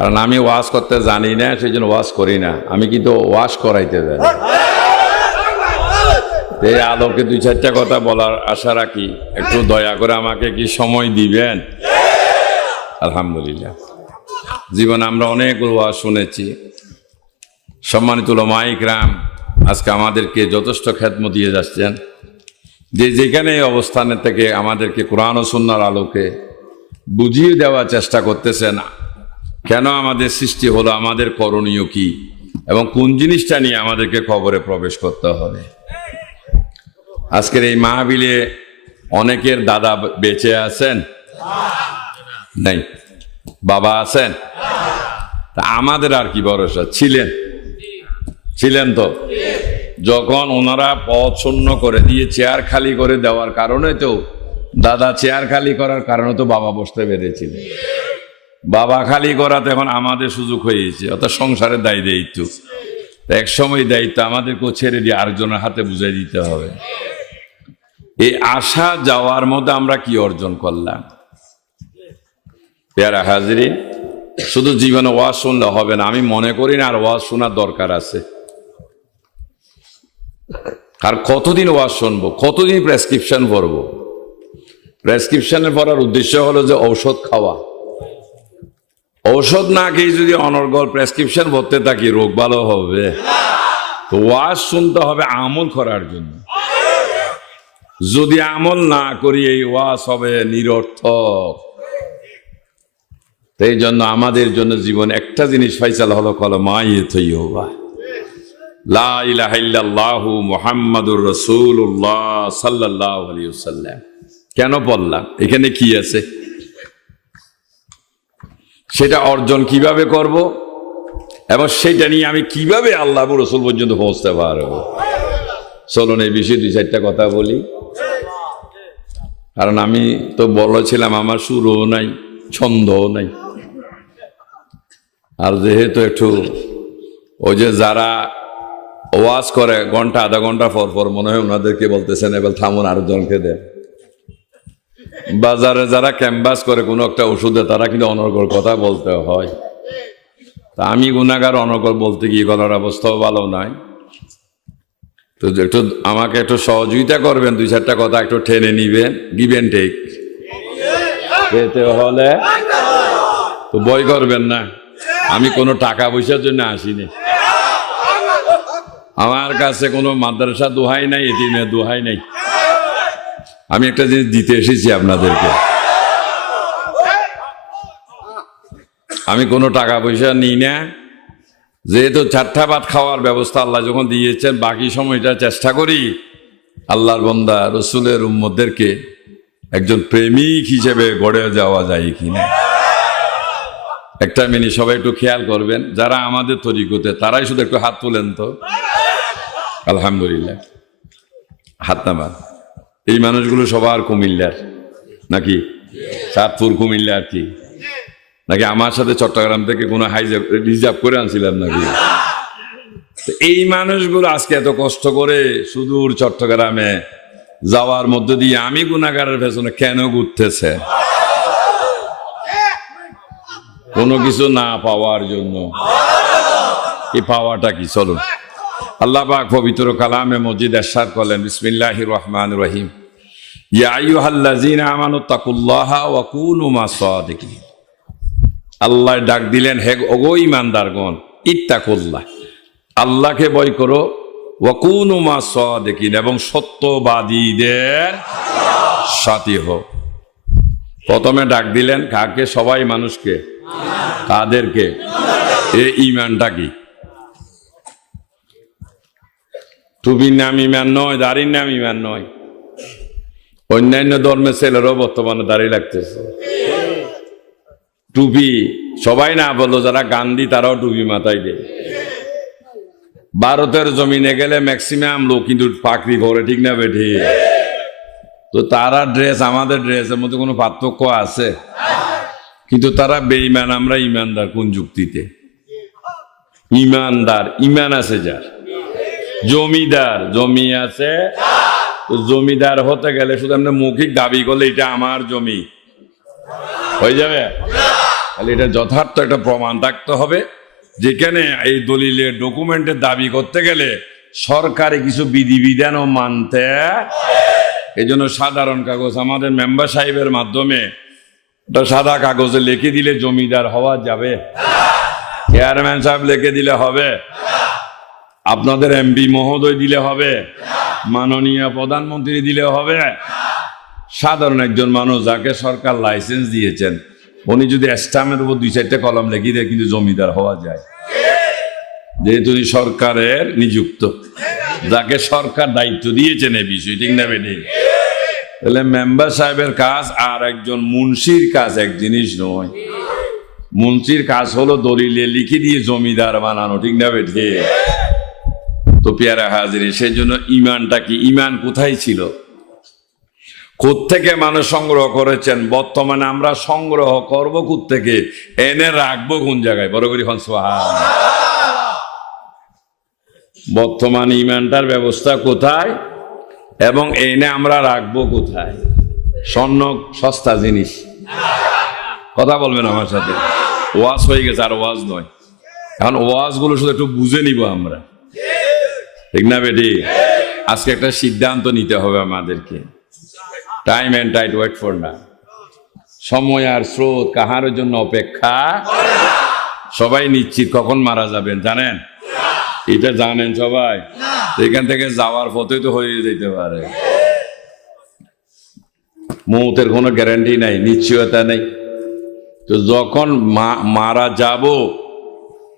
কারণ আমি ওয়াশ করতে জানি না সেই জন্য ওয়াশ করি না। আমি কিন্তু ওয়াশ করাইতে জানি। এই আলোকে দুই চারটা কথা বলার আশা রাখি। একটু দয়া করে আমাকে কি সময় দিবেন? আলহামদুলিল্লাহ। জীবনে আমরা অনেক ওয়াজ শুনেছি। সম্মানিত মাইক রাম আজকে আমাদেরকে যথেষ্ট খ্যাতম দিয়ে যাচ্ছেন। যে যেখানে এই অবস্থানে থেকে আমাদেরকে কোরআন ও সুন্নার আলোকে বুঝিয়ে দেওয়ার চেষ্টা করতেছেন কেন আমাদের সৃষ্টি হলো, আমাদের করণীয় কি? এবং কোন জিনিসটা নিয়ে আমাদেরকে খবরে প্রবেশ করতে হবে? আজকের এই মাহাবিলে অনেকের দাদা বেঁচে আছেন? নাই। বাবা আছেন? তা আমাদের আর কি ভরসা? ছিলেন? ছিলেন তো? যখন ওনারা পথ শূন্য করে দিয়ে চেয়ার খালি করে দেওয়ার কারণে তো দাদা চেয়ার খালি করার কারণে তো বাবা বসতে পেরেছিল বাবা খালি করাতে এখন আমাদের সুযোগ হয়েছে অর্থাৎ সংসারের দায়ী দায়িত্ব। এক সময় দায়িত্ব আমাদেরকেও ছেড়ে দিয়ে আরেকজনের হাতে বুঝাই দিতে হবে। এই আসা যাওয়ার মধ্যে আমরা কি অর্জন করলাম? পেয়ারা হাজরি, শুধু জীবনে ওয়াজ শুনলে হবে না, আমি মনে করি না আর ওয়াজ শোনার দরকার আছে। আর কতদিন ওয়াজ শুনব? কতদিন প্রেসক্রিপশন পড়ব? প্রেসক্রিপশনে পড়ার উদ্দেশ্য হলো যে ঔষধ খাওয়া। ঔষধ না খেয়ে যদি অনর্গল প্রেসক্রিপশন ভরতে থাকি, রোগ ভালো হবে। তো ওয়াজ শুনতে হবে আমল করার জন্য। যদি আমল না করি, এই ওয়াজ হবে নিরর্থক। এই জন্য আমাদের জন্য জীবন একটা জিনিস ফাইসাল হলো, কল মাইয়ে থই হবা লা ইলাহা ইল্লাল্লাহু মুহাম্মাদুর আলাইহি ওয়াসাল্লাম। কেন বললাম এখানে কি আছে? সেটা অর্জন কীভাবে করব? এবং সেটা নিয়ে আমি কীভাবে আল্লাহ রসুল পর্যন্ত পৌঁছতে পারব? চলুন এই বিষয়ে দুই চারটা কথা বলি। কারণ আমি তো বলেছিলাম আমার সুরও নাই, ছন্দও নাই। আর যেহেতু একটু ওই যে যারা ওয়াজ করে ঘণ্টা, আধা ঘণ্টা পর পর মনে হয় ওনাদেরকে বলতেছেন, এবার থামুন আরেকজনকে দেন। বাজারে যারা ক্যাম্পাস করে, কোনো একটা ওষুধে তারা কিন্তু অনর্গল কথা বলতে হয়। তা আমি গুণাগার অনর্গল বলতে গিয়ে গলার অবস্থাও ভালো নাই। তো একটু আমাকে একটু সহযোগিতা করবেন, দুই চারটা কথা একটু টেনে নিবেন গিবেন টেক পেতে হলে তো বই করবেন না। আমি কোনো টাকা পয়সার জন্য আসিনি। আমার কাছে কোনো মাদ্রাসা দোহাই নাই এটিমের দোহাই নাই। আমি একটা জিনিস দিতে এসেছি আপনাদেরকে। আমি কোনো টাকা পয়সা নিই না। যেহেতু চারটা ভাত খাওয়ার ব্যবস্থা আল্লাহ যখন দিয়েছেন, বাকি সময়টা চেষ্টা করি আল্লাহর বন্দা, রসুলের উম্মদেরকে একজন প্রেমিক হিসেবে গড়ে যাওয়া যায় কিনা। একটা মিনিট সবাই একটু খেয়াল করবেন, যারা আমাদের তরিকতে, তারাই শুধু একটু হাত তোলেন তো। আলহামদুলিল্লাহ। হাত নামান। এই মানুষগুলো সবার কুমিল্লার। নাকি? চাঁদপুর কুমিল্লা আর কি? নাকি আমার সাথে চট্টগ্রাম থেকে কোনো হাই রিজার্ভ করে আনছিলাম নাকি? এই মানুষগুলো আজকে এত কষ্ট করে সুদূর চট্টগ্রামে যাওয়ার মধ্য দিয়ে আমি গুণাগারের পেছনে কেন ঘুরতেছে? কোনো কিছু না পাওয়ার জন্য। এই পাওয়াটা কি? চলুন। আল্লাহ পবিত্র কালামে মসজিদ এরশাদ করলেন। বিসমিল্লাহ রহমান রহিম। আল্লাহ ডাক দিলেন, হে ওগো ইমানদারগণ ইত্তাকুল্লাহ। আল্লাহকে ভয় করো। ওয়া কুনু মাসাদিকিন এবং সত্যবাদীদের সাথী হো প্রথমে ডাক দিলেন, কাকে? সবাই মানুষকে। কাদেরকে? এ ইমানটা কি? টুপির নাম ইমান নয়, দাড়ির নাম ইমান নয়। অন্যান্য ধর্মের ছেলেরও বর্তমানে দাঁড়িয়ে লাগতেছে। টুপি, সবাই না বলল যারা গান্ধী, তারাও টুপি মাথায় দেয়। ভারতের জমিনে গেলে ম্যাক্সিমাম লোক কিন্তু পাকড়ি ঘরে, ঠিক না বেঠে? তো তারা ড্রেস আমাদের ড্রেসের মধ্যে কোনো পার্থক্য আছে? কিন্তু তারা বেঈমান, আমরা ইমানদার কোন যুক্তিতে? ইমানদার, ইমান আছে যার। জমিদার, জমি আছে জমিদার হতে গেলে শুধু আমরা মৌখিক দাবি করলে এটা আমার জমি। হয়ে যাবে? তাহলে এটা যথার্থ একটা প্রমাণ থাকতে হবে। যেখানে এই দলিলের ডকুমেন্টের দাবি করতে গেলে সরকারি কিছু বিধিবিধানও মানতে এই জন্য সাধারণ কাগজ আমাদের মেম্বার সাহেবের মাধ্যমে সাদা কাগজে লিখে দিলে জমিদার হওয়া যাবে। চেয়ারম্যান সাহেব লিখে দিলে হবে। আপনাদের এমপি মহোদয় দিলে হবে। মাননীয় প্রধানমন্ত্রী দিলে হবে। সাধারণ একজন মানুষ যাকে সরকার লাইসেন্স দিয়েছেন, উনি যদি স্টামের উপর দুই চারটে কলম লিখিয়ে দেয়, কিন্তু জমিদার হওয়া যায়। যেহেতু সরকারের নিযুক্ত, যাকে সরকার দায়িত্ব দিয়েছেন এই বিষয়, ঠিক না বেটে? তাহলে মেম্বার সাহেবের কাজ আর একজন মুন্সির কাজ এক জিনিস নয়। মুন্সির কাজ হলো দলিলে লিখে দিয়ে জমিদার বানানো, ঠিক না বেঠে তো পেয়ারা হাজির সেই জন্য ইমানটা কি? ইমান কোথায় ছিল? কোত্থেকে মানুষ সংগ্রহ করেছেন? বর্তমানে আমরা সংগ্রহ করব থেকে এনে রাখব কোন জায়গায়? বড় করি বর্তমান ইমানটার ব্যবস্থা কোথায়? এবং এনে আমরা রাখব কোথায়? স্বর্ণ, সস্তা জিনিস। কথা বলবেন আমার সাথে? ওয়াজ হয়ে গেছে, আর ওয়াজ নয়। এখন ওয়াজগুলো শুধু একটু বুঝে নিব আমরা। ঠিক না বেটি? আজকে একটা সিদ্ধান্ত নিতে হবে আমাদেরকে। Time and tide wait for না। সময় আর স্রোত কাহার জন্য অপেক্ষা সবাই নিশ্চিত কখন মারা যাবেন, জানেন? এটা জানেন সবাই। এখান থেকে যাওয়ার পথে তো হয়ে যেতে পারে। মৌতের কোনো গ্যারান্টি নাই, নিশ্চয়তা নেই। তো যখন মারা যাব,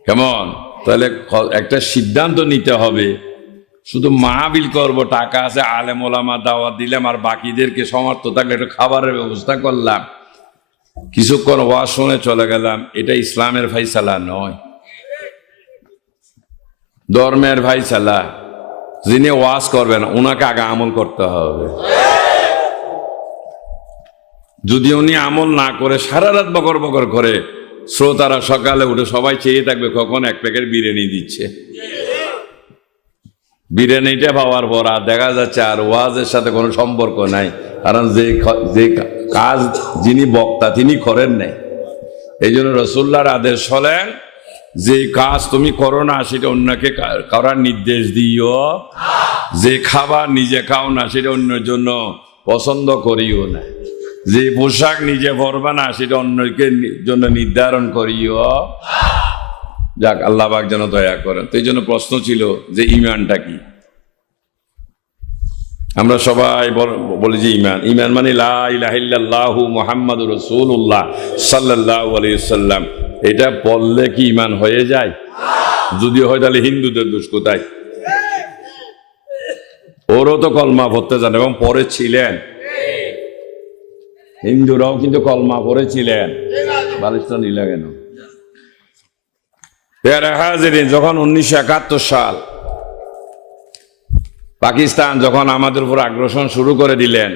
কেমন? তাহলে একটা সিদ্ধান্ত নিতে হবে। শুধু মাহাবিল করব, টাকা আছে, আলেম ওলামা দাওয়াত দিলাম, আর বাকিদেরকে সমর্থ থাকলে একটু খাবারের ব্যবস্থা করলাম। কিছুক্ষণ ওয়াজ শুনে চলে গেলাম। এটা ইসলামের ফাইসালা নয়। ধর্মের ফাইসালা। যিনি ওয়াজ করবেন ওনাকে আগে আমল করতে হবে। যদি উনি আমল না করে, সারা রাত বকর বকর করে, শ্রোতারা সকালে উঠে সবাই চেয়ে থাকবে, কখন এক প্যাকেট বিরিয়ানি দিচ্ছে। বিরিয়ানিটা পাওয়ার পর আর দেখা যাচ্ছে আর ওয়াজের সাথে কোনো সম্পর্ক নাই। কারণ যে যে কাজ যিনি বক্তা, তিনি করেন নাই। এই জন্য রসুল্লাহর আদেশ হলেন, যে কাজ তুমি করো না, সেটা অন্যকে করার নির্দেশ দিও। যে খাবার নিজে খাও না, সেটা অন্যের জন্য পছন্দ করিও না। যে পোশাক নিজে পরবা না, সেটা অন্যকে জন্য নির্ধারণ করিও। যাক, আল্লাহ পাক যেন দয়া করেন। তো এই জন্য প্রশ্ন ছিল যে ইমানটা কি? আমরা সবাই বল- যে ইমান। ইমান মানে লা ইলাহা ইল্লাল্লাহু মুহাম্মাদুর রাসূলুল্লাহ সাল্লাল্লাহু আলাইহি সাল্লাম এটা বললে কি ইমান হয়ে যায়? যদি হয় তাহলে হিন্দুদের দোষ কোথায়? ওরও তো কলমা পড়তে জানে এবং পরে ছিলেন হিন্দুরাও কিন্তু কলমা পড়েছিলেন। বালিশটা নিলে কেন? যখন উনিশশো একাত্তর সাল পাকিস্তান যখন আমাদের উপর আগ্রাসন শুরু করে দিলেন,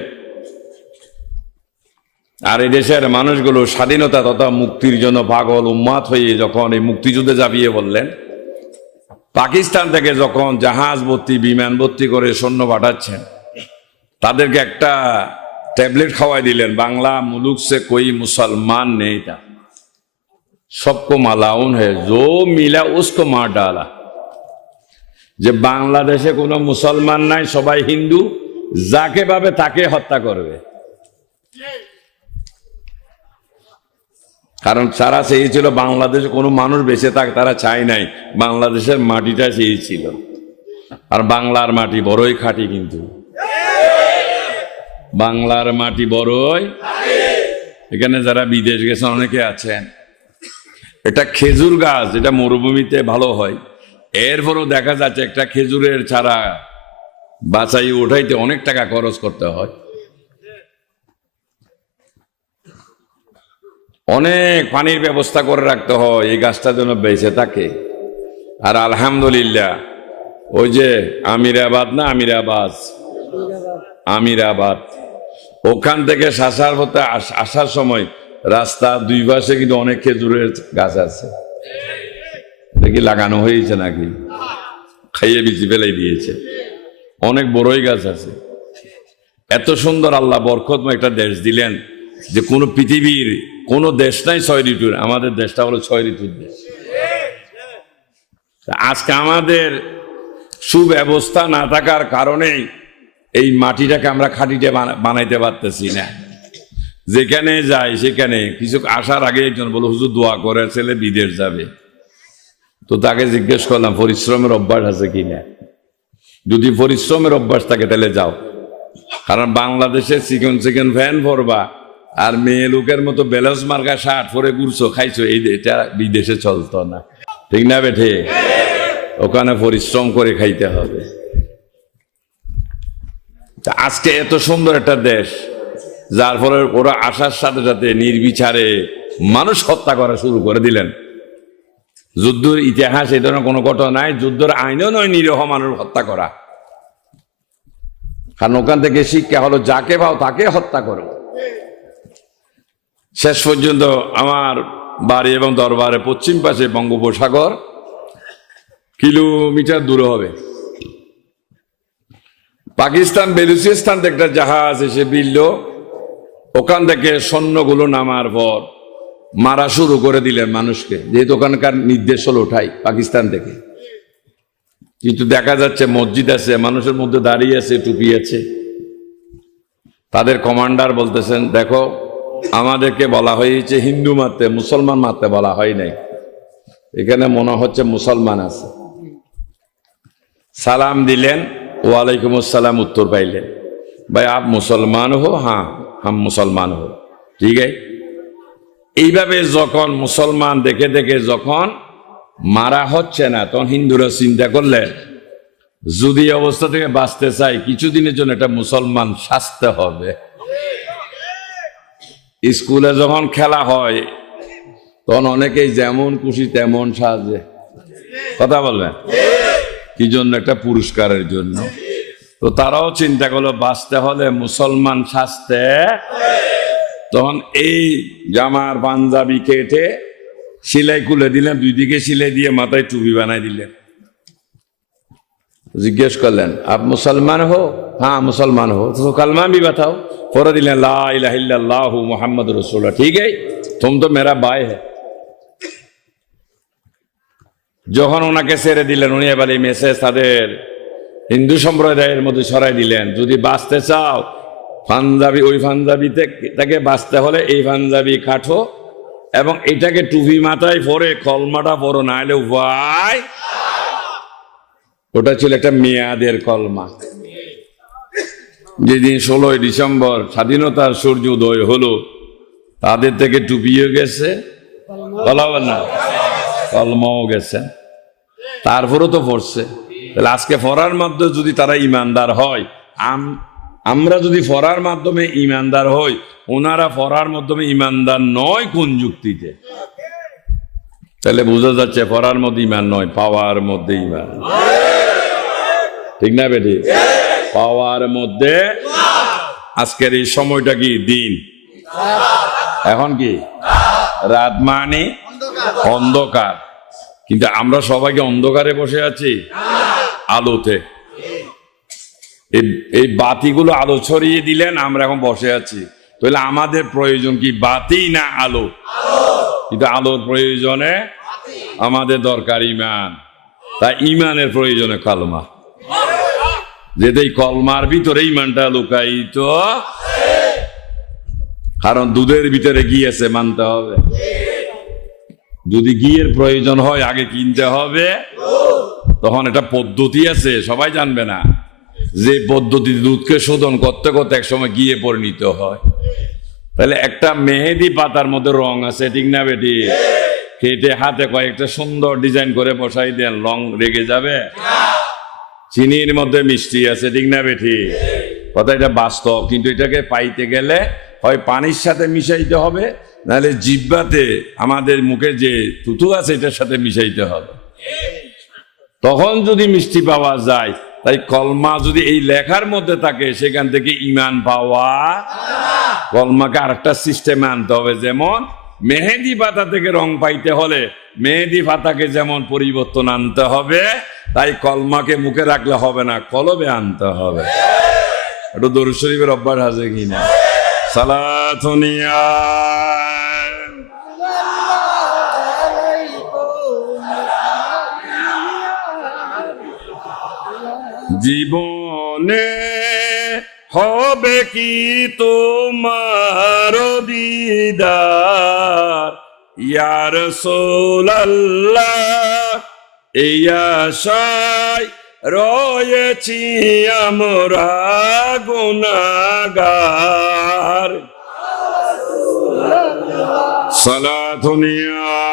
আর এই দেশের মানুষগুলো স্বাধীনতা তথা মুক্তির জন্য পাগল উম্মাত হয়ে যখন এই মুক্তিযুদ্ধে যাবিয়ে বললেন, পাকিস্তান থেকে যখন জাহাজ ভর্তি, বিমান ভর্তি করে সৈন্য পাঠাচ্ছেন, তাদেরকে একটা ট্যাবলেট খাওয়াই দিলেন, বাংলা মুলুক সে কই মুসলমান নেই তা। सबको मालाउन है जो मिला उसको मार डाला যে বাংলাদেশে কোনো মুসলমান নাই সবাই হিন্দু যাকে পাবে তাকে হত্যা করবে কারণ তারা চেয়েছিল বাংলাদেশে কোনো মানুষ বেঁচে থাক তারা চায় নাই বাংলাদেশের মাটিটা চেয়েছিল আর বাংলার মাটি বড়ই খাঁটি কিন্তু বাংলার মাটি বড়ই এখানে যারা বিদেশ গেছেন অনেকে আছেন এটা খেজুর গাছ, এটা মরুভূমিতে ভালো হয়। এরপরও দেখা যাচ্ছে একটা খেজুরের চারা বাঁচাই ওঠাইতে অনেক টাকা খরচ করতে হয়। অনেক পানির ব্যবস্থা করে রাখতে হয়, এই গাছটা যেন বেঁচে থাকে। আর আলহামদুলিল্লাহ, ওই যে আমিরাবাদ না, আমিরাবাদ? আমিরাবাদ। ওখান থেকে শাসার হতে আস- আসার সময় রাস্তা দুই পাশে কিন্তু অনেক খেজুরের গাছ আছে। কি লাগানো হয়েছে নাকি? খাইয়ে বিচি ফেলাই দিয়েছে। অনেক বড়ই গাছ আছে। এত সুন্দর আল্লাহ বরকতময় একটা দেশ দিলেন যে কোনো পৃথিবীর কোনো দেশ নাই ছয় ঋতুর। আমাদের দেশটা হলো ছয় ঋতুর দেশ। আজকে আমাদের সুব্যবস্থা না থাকার কারণেই এই মাটিটাকে আমরা বানা- বানাইতে পারতেছি না। যেখানে যায়, সেখানে। কিছু আসার আগে একজন বলো, হুজুর, দোয়া করে, ছেলে বিদেশ যাবে। তো তাকে জিজ্ঞেস করলাম, পরিশ্রমের অভ্যাস আছে কিনা যদি পরিশ্রমের অভ্যাস থাকে, তাহলে যাও। কারণ বাংলাদেশে চিকেন চিকেন ফ্যান পরবা আর মেয়ে লোকের মতো বেলস মার্কা শার্ট পরে ঘুরছো, খাইছো, এই এটা বিদেশে চলতো না। ঠিক না বেঠে? ওখানে পরিশ্রম করে খাইতে হবে। আজকে এত সুন্দর একটা দেশ। যার ফলে ওরা আসার সাথে সাথে নির্বিচারে মানুষ হত্যা করা শুরু করে দিলেন। যুদ্ধের ইতিহাস এই ধরনের কোনো ঘটনা নাই, যুদ্ধের আইনও নয়, নিরীহ মানুষ হত্যা করা। কারণ ওখান থেকে শিক্ষা হলো, যাকে পাও তাকে হত্যা করো। শেষ পর্যন্ত আমার বাড়ি এবং দরবারে পশ্চিম পাশে বঙ্গোপসাগর, কিলোমিটার দূরে হবে। পাকিস্তান বেলুচিস্তান থেকে একটা জাহাজ এসে বিলল। ওখান থেকে সৈন্যগুলো নামার পর মারা শুরু করে দিলেন মানুষকে। যেহেতু ওখানকার নির্দেশ হলো ওঠাই পাকিস্তান থেকে। কিন্তু দেখা যাচ্ছে মসজিদ আছে, মানুষের মধ্যে দাঁড়িয়ে আছে, টুপি আছে। তাদের কমান্ডার বলতেছেন, দেখো, আমাদেরকে বলা হয়েছে হিন্দু মারতে মুসলমান মারতে বলা হয় নাই। এখানে মনে হচ্ছে মুসলমান আছে। সালাম দিলেন, ওয়ালাইকুম আসসালাম উত্তর পাইলেন। ভাই, আপ মুসলমান হো? হ্যাঁ। হাম মুসলমান হো ঠিক আছে? এইভাবে যখন মুসলমান দেখে দেখে যখন মারা হচ্ছে না, তখন হিন্দুরা চিন্তা করলেন, যদি অবস্থা থেকে বাঁচতে চাই, কিছুদিনের জন্য একটা মুসলমান সাজতে হবে। স্কুলে যখন খেলা হয়, তখন অনেকেই যেমন খুশি তেমন সাজে। কথা বলবেন? কি জন্য? একটা পুরস্কারের জন্য। তো তারাও চিন্তা করল, বাঁচতে হলে মুসলমান সাজতে তখন এই জামার পাঞ্জাবি কেটে সিলাই খুলে দিলেন, দুই দিকে সিলাই দিয়ে মাথায় টুপি বানাই দিলেন। জিজ্ঞেস করলেন, আপ মুসলমান হো? হ্যাঁ মুসলমান হো। তো কালমা বি বাতাও? পরে দিলেন লাহ মোহাম্মদ রসুল্লাহ ঠিক হ্যাঁ তুম তো মেরা বাই হ্যাঁ। যখন ওনাকে ছেড়ে দিলেন, উনি এবার এই মেসেজ তাদের হিন্দু সম্প্রদায়ের মধ্যে সরাই দিলেন, যদি বাঁচতে চাও, পাঞ্জাবি, ওই পাঞ্জাবি তাকে বাঁচতে হলে এই পাঞ্জাবি কাঠো এবং এটাকে টুপি মাথায় পরে কলমাটা পরো না হলে উপায় ওটা ছিল একটা মেয়াদের কলমা। যেদিন ষোলোই ডিসেম্বর স্বাধীনতার সূর্য উদয় হলো, তাদের থেকে টুপিও গেছে বলাবেন না কলমাও গেছে। তারপরও তো পড়ছে। তাহলে আজকে পড়ার মাধ্যমে যদি তারা ইমানদার হয় আমরা যদি পড়ার মাধ্যমে ইমানদার হই, ওনারা পড়ার মাধ্যমে ইমানদার নয় কোন যুক্তিতে? তাহলে বোঝা যাচ্ছে পড়ার মধ্যে ইমান নয়, পাওয়ার মধ্যে ইমান। ঠিক না বেটি? পাওয়ার মধ্যে আজকের এই সময়টা কি? দিন। এখন কি? রাত মানে অন্ধকার। কিন্তু আমরা সবাইকে অন্ধকারে বসে আছি? আলোতে। এই- বাতিগুলো আলো ছড়িয়ে দিলেন, আমরা এখন বসে আছি। তাহলে আমাদের প্রয়োজন কি, বাতি না আলো? কিন্তু আলোর প্রয়োজনে আমাদের দরকার ইমান। তাই ইমানের প্রয়োজনে কলমা। যেটা এই কলমার ভিতরে ইমানটা লুকায়িত। কারণ দুধের ভিতরে গিয়েছে মানতে হবে। যদি ঘিয়ের প্রয়োজন হয়, আগে কিনতে হবে। তখন এটা পদ্ধতি আছে, সবাই জানবে না। যে পদ্ধতি দুধকে শোধন করতে করতে একসময় গিয়ে পরিণত হয়। তাহলে একটা মেহেদি পাতার মধ্যে রং আছে, ঠিক না বেটি? কেটে হাতে কয়েকটা সুন্দর ডিজাইন করে বসাই দেন, রং রেগে যাবে? চিনির মধ্যে মিষ্টি আছে, ঠিক না বেটি? কথা এটা বাস্তব, কিন্তু এটাকে পাইতে গেলে হয় পানির সাথে মিশাইতে হবে, নাহলে জিব্বাতে আমাদের মুখে যে তুতু আছে, এটার সাথে মিশাইতে হবে। তখন যদি মিষ্টি পাওয়া যায়, তাই কলমা যদি এই লেখার মধ্যে থাকে, সেখান থেকে ইমান পাওয়া কলমাকে আরেকটা সিস্টেমে আনতে হবে। যেমন মেহেদি পাতা থেকে রং পাইতে হলে মেহেদি পাতাকে যেমন পরিবর্তন আনতে হবে, তাই কলমাকে মুখে রাখলে হবে না কলবে আনতে হবে। একটু দরু শরীফের অভ্যাস আছে কিনা? সালাতুনিয়া জীবনে হবে কি তোমার দিদার ইয়ার সোল্লাহ এই রয়েছি আমরা গুনাগার সালাতুনিয়া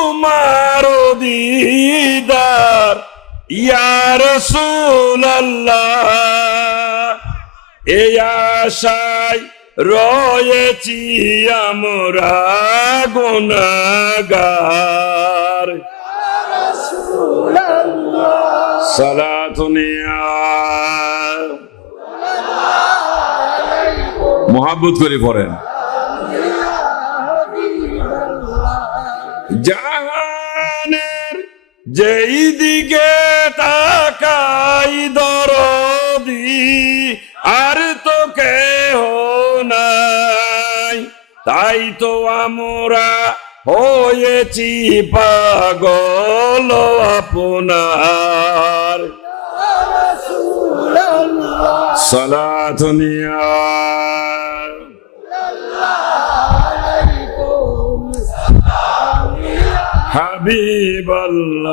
তোমার দিদার ইয়ার সুল্লাহ এই আশায় রয়েছি আমরা গুনাগার সালাতুনিয়া মোহাব্বত করে পড়েন। জাহানের যেই দিকে তাকাই দরদি, আর তো কেহ নাই। তাই তো আমরা হয়েছি পাগল আপনার। সালাতুনিয়া হাবিবাল্লাহ।